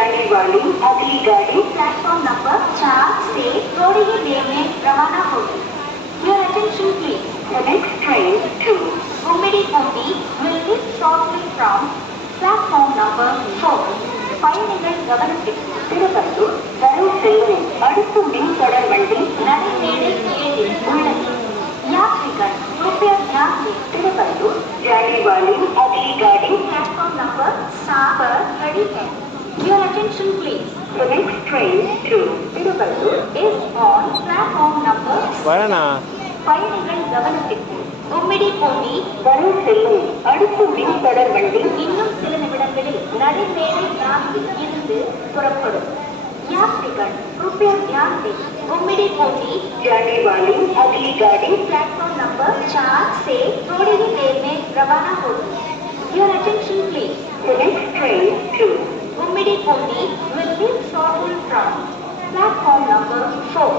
जाने वाली अगली गाड़ी प्लेटफॉर्म नंबर 4 से थोड़ी ही देर में रवाना होगी। Your attention please. The next train to Gummidipoondi will leave shortly from platform number 4. பயணிகள் கவனத்திற்கு திருவள்ளூர் வரை செல்லும் அடுத்த மின் தொடர் வண்டி நடைமேடை 7 உள்ளது। यात्रीगण कृपया ध्यान दें। तिरुवल्लुर जाने वाली अगली गाड़ी प्लेटफॉर्म नंबर 7 पर खड़ी है। Your attention please. The next train to Tiruvallur is on platform number 6. பயணிகள் கவனத்திற்கு கும்மிடிப்பூண்டி வரை செல்லும் அடுத்த மின் தொடர் வண்டி இன்னும் சில நிமிடங்களில் நடைமேடை 4 இருந்து புறப்படும்। यात्रीगण कृपया ध्यान दें। गुम्मिडिपूंडी जाने वाली अगली गाड़ी प्लेटफॉर्म नंबर 4 से थोड़ी ही देर में रवाना होगी। Your attention please. The next train to Gummidipoondi will leave shortly from platform number 4.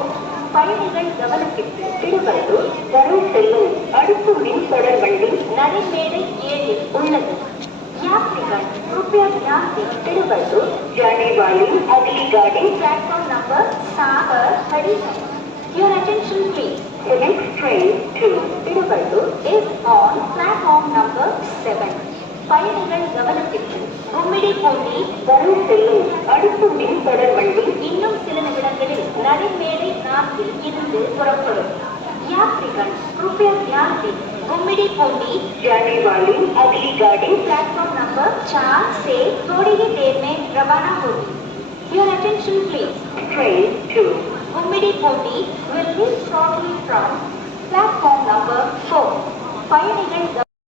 பயணிகள் கவனத்திற்கு திருவள்ளூர் வரை செல்லும் அடுத்த மின் தொடர் வண்டி நடைமேடை 7 உள்ளது। यात्रीगण कृपया ध्यान दें। तिरुवल्लुर जाने वाली अगली गाड़ी प्लेटफॉर्म नंबर 7 पर खड़ी है। Your attention please. The next train to Tiruvallur is on platform number 7. பயணிகள் கவனத்திற்கு கும்மிடிப்பூண்டி வரை செல்லும் அடுத்த மின் தொடர் வண்டி இன்னும் சில நிமிடங்களில் நடைமேடை 4 இருந்து புறப்படும்। यात्रीगण कृपया ध्यान दें। गुम्मिडिपूंडी जाने वाली अगली गाड़ी प्लेटफॉर्म नंबर 4 से थोड़ी ही देर में रवाना होगी। Your attention please. Train to Gummidipoondi will leave shortly from